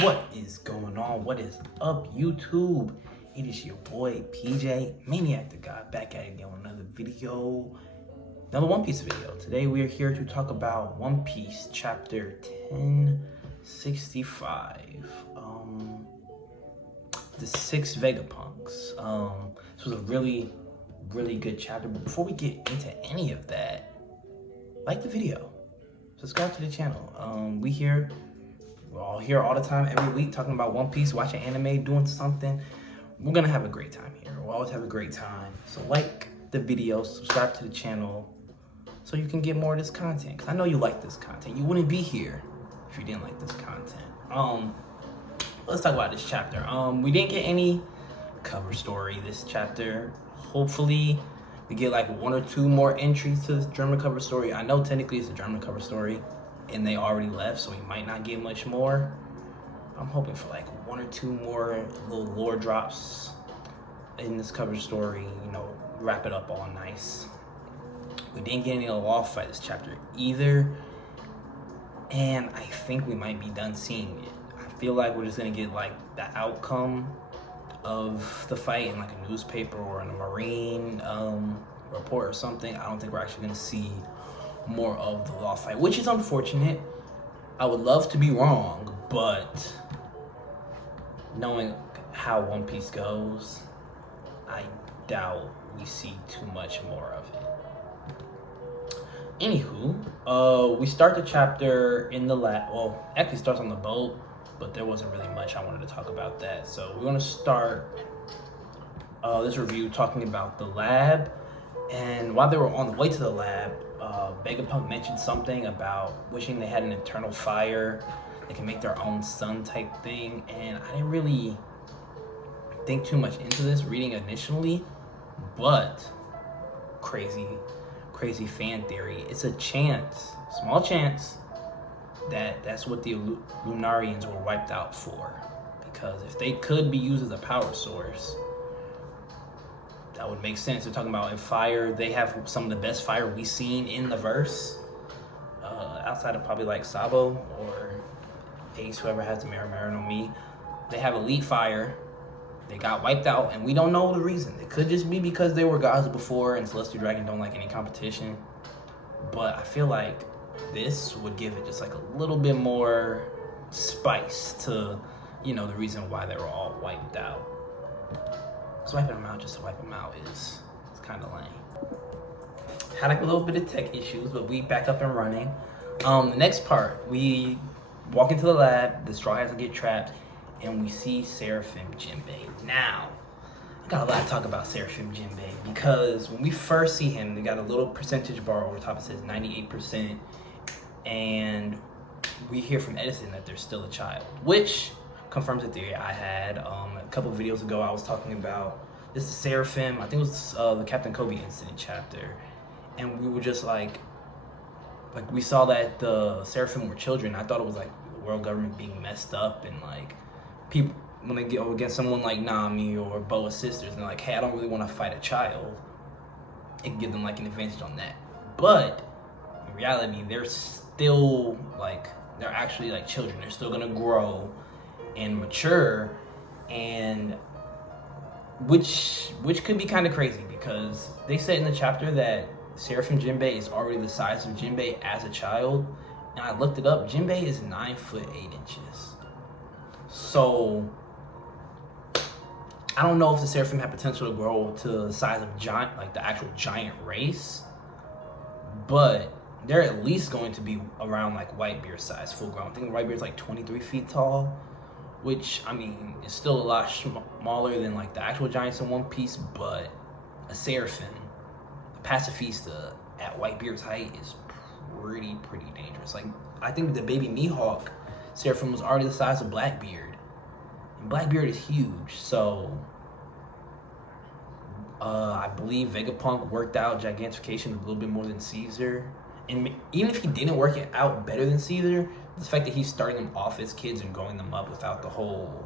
What is going on? What is up, YouTube? It is your boy PJ, Maniac the God, back at it again with another video, another One Piece video. Today we are here to talk about One Piece chapter 1065. The 6 Vegapunks. This was a really good chapter, but before we get into any of that, like the video, subscribe to the channel. We're all here all the time, every week, talking about One Piece, watching anime, doing something. We're gonna have a great time here. We'll always have a great time. So like the video, subscribe to the channel, so you can get more of this content. Cause I know you like this content. You wouldn't be here if you didn't like this content. Let's talk about this chapter. We didn't get any cover story this chapter. Hopefully, we get like 1 or 2 more entries to this German cover story. I know technically it's a German cover story, and they already left, so we might not get much more. I'm hoping for like 1 or 2 more little lore drops in this cover story, you know, wrap it up all nice. We didn't get any law fight this chapter either, and I think we might be done seeing it. I feel like we're just gonna get like the outcome of the fight in like a newspaper or in a marine report or something. I don't think we're actually gonna see more of the law fight, which is unfortunate. I would love to be wrong, but knowing how One Piece goes, I doubt we see too much more of it. Anywho, we start the chapter in the lab. Well, actually starts on the boat, but there wasn't really much I wanted to talk about that. So we're gonna start this review talking about the lab. And while they were on the way to the lab, Vegapunk mentioned something about wishing they had an eternal fire. They can make their own sun type thing. And I didn't really think too much into this reading initially, but crazy fan theory. It's a chance, small chance, that's what the Lunarians were wiped out for. Because if they could be used as a power source, that would make sense. They're talking about in fire, they have some of the best fire we've seen in the verse, outside of probably like Sabo or Ace, whoever has the Marin on me. They have elite fire. They got wiped out, and we don't know the reason. It could just be because they were gods before, and Celestial Dragon don't like any competition. But I feel like this would give it just like a little bit more spice to, you know, the reason why they were all wiped out. Swiping them out just to wipe them out is kind of lame. Had like a little bit of tech issues, but we back up and running. The next part, we walk into the lab, the Straw Hats get trapped, and we see Seraphim Jinbei. Now, I got a lot to talk about Seraphim Jinbei, because when we first see him, they got a little percentage bar over the top. It says 98%, and we hear from Edison that they're still a child, which confirms a theory I had. A couple of videos ago, I was talking about this is Seraphim. I think it was the Captain Kobe incident chapter, and we were just like we saw that the Seraphim were children. I thought it was like the world government being messed up, and like people when they get against someone like Nami or Boa's sisters, and they're like, hey, I don't really want to fight a child, it can give them like an advantage on that. But in reality, they're still like, they're actually like children. They're still gonna grow and mature, and which could be kind of crazy, because they said in the chapter that Seraphim Jinbei is already the size of Jinbei as a child, and I looked it up. Jinbei is 9 foot 8 inches. So I don't know if the Seraphim have potential to grow to the size of giant, like the actual giant race, but they're at least going to be around like Whitebeard size, full grown. I think Whitebeard's like 23 feet tall, which, I mean, is still a lot smaller than like the actual giants in One Piece, but a Seraphim, a pacifista at Whitebeard's height is pretty dangerous. Like, I think the baby Mihawk Seraphim was already the size of Blackbeard, and Blackbeard is huge. So I believe Vegapunk worked out gigantification a little bit more than Caesar, and even if he didn't work it out better than Caesar, the fact that he's starting them off as kids and growing them up without the whole,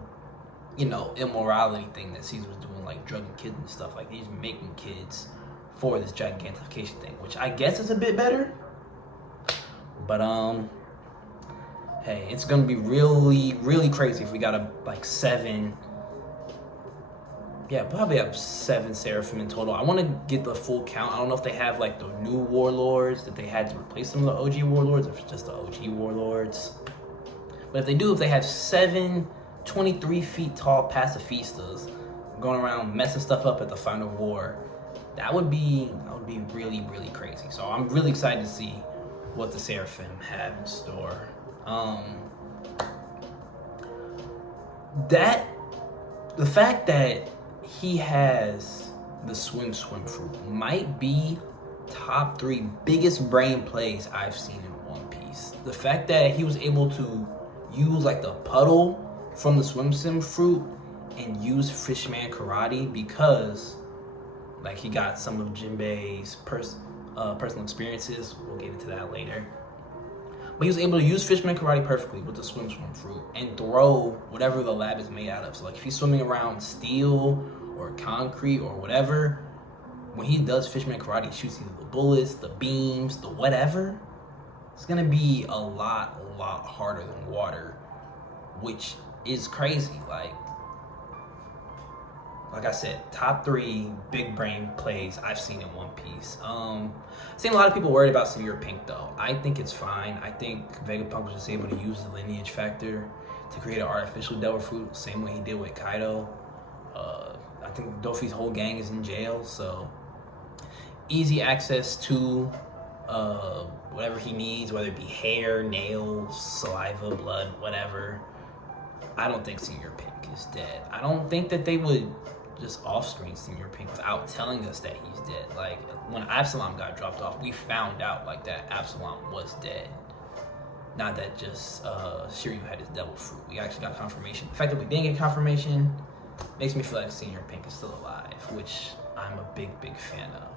you know, immorality thing that Caesar was doing, like drugging kids and stuff, like he's making kids for this gigantification thing, which I guess is a bit better. But hey, it's gonna be really, really crazy if we got like 7. Yeah, probably have 7 Seraphim in total. I want to get the full count. I don't know if they have like the new warlords that they had to replace some of the OG warlords, or if it's just the OG warlords. But if they do, if they have 7 23 feet tall pacifistas going around messing stuff up at the final war, that would be really, really crazy. So I'm really excited to see what the Seraphim have in store. The fact that he has the swim fruit might be top 3 biggest brain plays I've seen in One Piece. The fact that he was able to use like the puddle from the swim fruit and use Fishman karate, because like he got some of Jinbei's personal experiences. We'll get into that later. But he was able to use Fishman karate perfectly with the swim fruit and throw whatever the lab is made out of. So like if he's swimming around steel or concrete or whatever, when he does Fishman karate, he shoots either the bullets, the beams, the whatever. It's gonna be a lot harder than water, which is crazy. Like I said, top 3 big brain plays I've seen in One Piece. I've seen a lot of people worried about Senor Pink though. I think it's fine. I think Vegapunk was just able to use the lineage factor to create an artificial devil fruit, same way he did with Kaido. I think Dofi's whole gang is in jail, so easy access to whatever he needs, whether it be hair, nails, saliva, blood, whatever. I don't think Senor Pink is dead. I don't think that they would just off-screen Senor Pink without telling us that he's dead. Like when Absalom got dropped off, we found out like that Absalom was dead. Not that just Shiryu had his devil fruit. We actually got confirmation. The fact that we didn't get confirmation makes me feel like Senor Pink is still alive, which I'm a big fan of.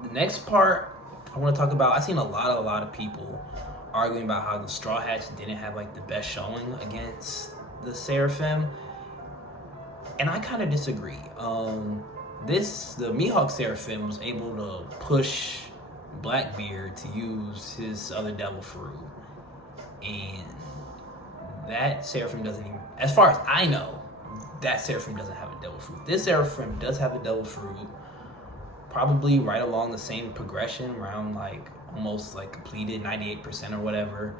The next part I want to talk about, I've seen a lot of people arguing about how the Straw Hats didn't have like the best showing against the Seraphim, and I kind of disagree. The Mihawk Seraphim was able to push Blackbeard to use his other devil fruit, and that Seraphim doesn't even, as far as I know, that Seraphim doesn't have a devil fruit. This Seraphim does have a devil fruit, probably right along the same progression, around like almost like completed 98% or whatever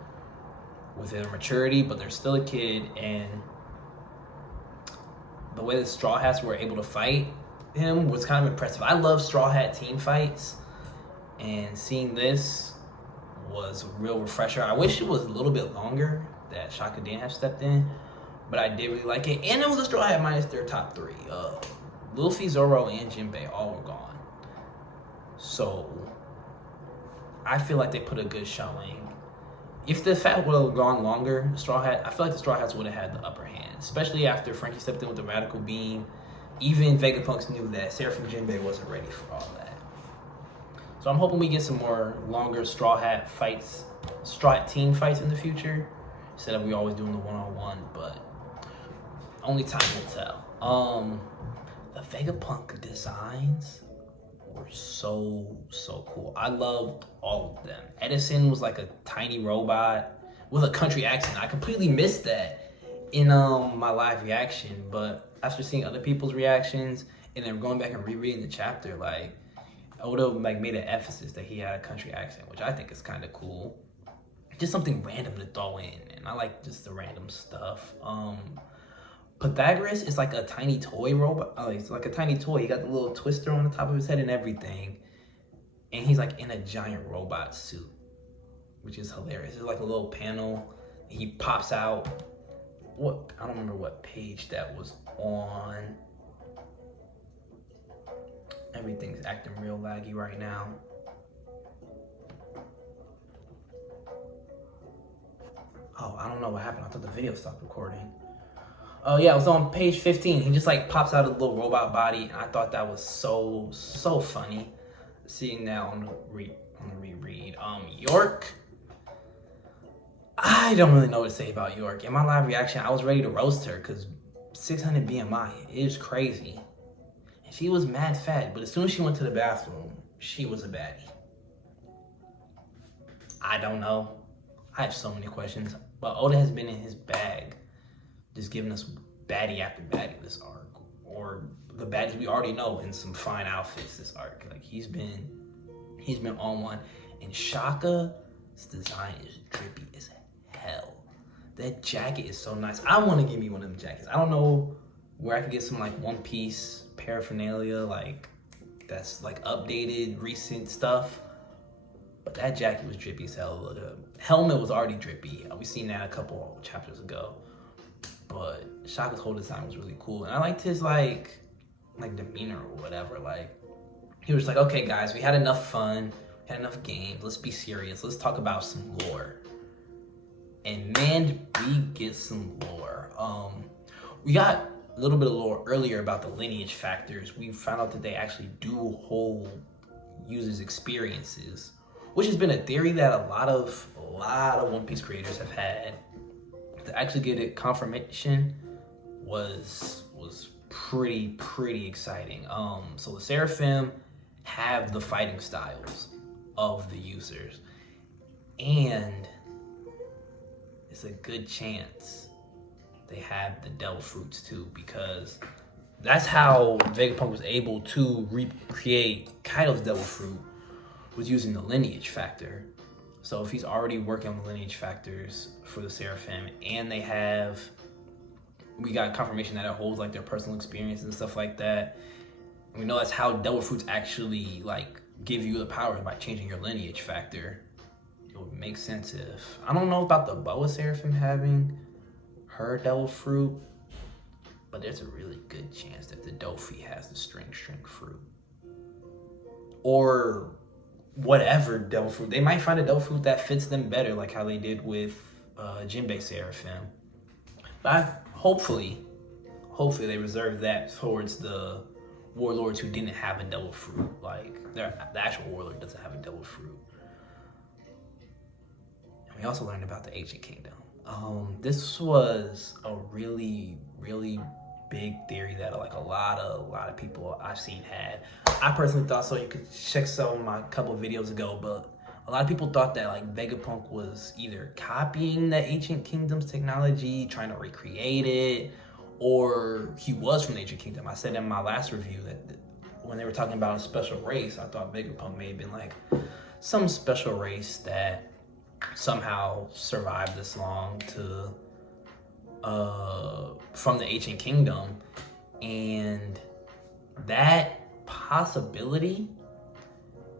with their maturity, but they're still a kid. And the way the Straw Hats were able to fight him was kind of impressive. I love Straw Hat team fights, and seeing this was a real refresher. I wish it was a little bit longer, that Shaka didn't have stepped in, but I did really like it. And it was a Straw Hat minus their top 3. Luffy, Zoro, and Jinbei all were gone. So I feel like they put a good showing. If the fight would have gone longer, I feel like the Straw Hats would have had the upper hand, especially after Frankie stepped in with the Radical Beam. Even Vegapunks knew that Seraphim Jinbei wasn't ready for all that. So I'm hoping we get some more longer Straw Hat fights, Straw Hat team fights in the future, instead of we always doing the one-on-one, but only time will tell. The Vegapunk designs were so cool. I loved all of them. Edison was like a tiny robot with a country accent. I completely missed that in my live reaction, but after seeing other people's reactions and then going back and rereading the chapter, like I would have like made an emphasis that he had a country accent, which I think is kind of cool. Just something random to throw in, and I like just the random stuff. Pythagoras is like a tiny toy robot. It's like a tiny toy. He got the little twister on the top of his head and everything. And he's like in a giant robot suit, which is hilarious. There's like a little panel. He pops out. I don't remember what page that was on. Everything's acting real laggy right now. Oh, I don't know what happened. I thought the video stopped recording. Oh yeah, it was on page 15. He just like pops out a little robot body, and I thought that was so funny. Seeing that on the reread. York. I don't really know what to say about York. In my live reaction, I was ready to roast her because 600 BMI is crazy. And she was mad fat, but as soon as she went to the bathroom, she was a baddie. I don't know. I have so many questions, but Oda has been in his bag, just giving us baddie after baddie this arc, or the baddies we already know in some fine outfits this arc. Like he's been on one, and Shaka's design is drippy as hell. That jacket is so nice. I want to give me one of them jackets. I don't know where I could get some like One Piece paraphernalia, like that's like updated recent stuff. But that jacket was drippy as hell. The helmet was already drippy. We seen that a couple chapters ago. But Shaka's whole design was really cool. And I liked his like demeanor or whatever. Like he was like, okay guys, we had enough fun, we had enough games, let's be serious. Let's talk about some lore. And man, we get some lore. We got a little bit of lore earlier about the lineage factors. We found out that they actually do hold users' experiences, which has been a theory that a lot of One Piece creators have had. To actually get it confirmation was pretty exciting. So the Seraphim have the fighting styles of the users, and it's a good chance they have the devil fruits too, because that's how Vegapunk was able to recreate Kaido's devil fruit, was using the lineage factor. So if he's already working on the lineage factors for the Seraphim, and we got confirmation that it holds like their personal experience and stuff like that. And we know that's how devil fruits actually like give you the power, by changing your lineage factor. It would make sense if, I don't know about the Boa Seraphim having her devil fruit, but there's a really good chance that the Dofi has the string fruit. Or whatever devil fruit. They might find a devil fruit that fits them better, like how they did with Jinbei Seraphim. But hopefully they reserve that towards the warlords who didn't have a devil fruit. Like the actual warlord doesn't have a devil fruit. And we also learned about the Ancient Kingdom. This was a really big theory that like a lot of people I've seen had. I personally thought so. You could check some of my couple of videos ago, but a lot of people thought that like Vegapunk was either copying the Ancient Kingdom's technology, trying to recreate it, or he was from the Ancient Kingdom. I said in my last review that when they were talking about a special race, I thought Vegapunk may have been like some special race that somehow survived this long from the Ancient Kingdom. And that possibility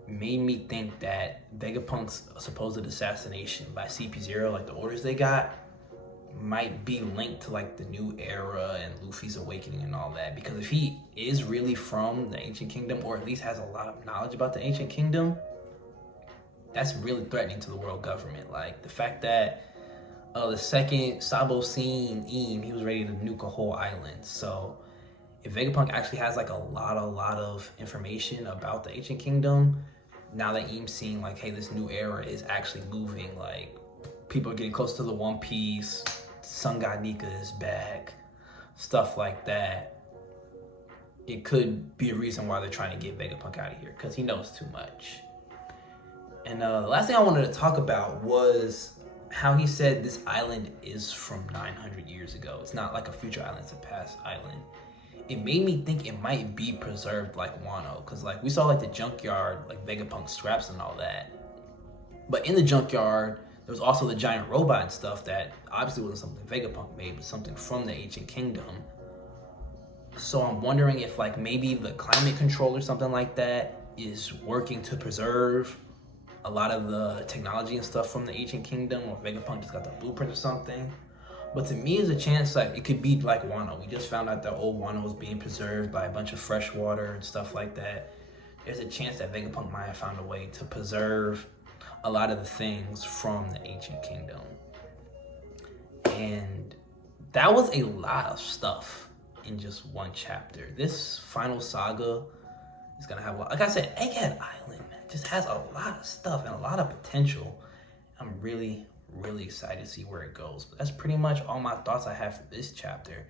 made me think that Vegapunk's supposed assassination by CP0, like the orders they got, might be linked to like the new era and Luffy's awakening and all that. Because if he is really from the Ancient Kingdom, or at least has a lot of knowledge about the Ancient Kingdom, that's really threatening to the world government. Like the fact that the second Sabo seen Eam, he was ready to nuke a whole island. So if Vegapunk actually has like a lot of information about the Ancient Kingdom, now that Eam's seeing like, hey, this new era is actually moving, like people are getting close to the One Piece, Sun God Nika is back, stuff like that, it could be a reason why they're trying to get Vegapunk out of here, because he knows too much. And the last thing I wanted to talk about was how he said this island is from 900 years ago. It's not like a future island, it's a past island. It made me think it might be preserved like Wano, because like we saw like the junkyard, like Vegapunk scraps and all that. But in the junkyard, there was also the giant robot and stuff that obviously wasn't something Vegapunk made, but something from the Ancient Kingdom. So I'm wondering if like maybe the climate control or something like that is working to preserve a lot of the technology and stuff from the Ancient Kingdom, or Vegapunk just got the blueprint or something. But to me, there's a chance like it could be like Wano. We just found out that old Wano was being preserved by a bunch of fresh water and stuff like that. There's a chance that Vegapunk might have found a way to preserve a lot of the things from the Ancient Kingdom. And that was a lot of stuff in just one chapter. This final saga is gonna have a lot. Like I said, Egghead Island, man, just has a lot of stuff and a lot of potential. I'm really excited to see where it goes. But that's pretty much all my thoughts I have for this chapter.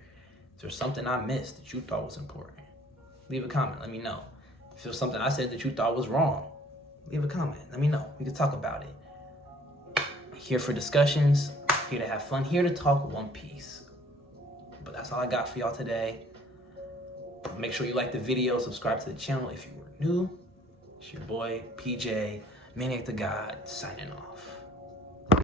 If there's something I missed that you thought was important, leave a comment, let me know. If there's something I said that you thought was wrong, leave a comment, let me know. We can talk about it. Here for discussions, here to have fun, here to talk One Piece. But that's all I got for y'all today. Make sure you like the video, subscribe to the channel if you were new. It's your boy, PJ, Maniac the God, signing off.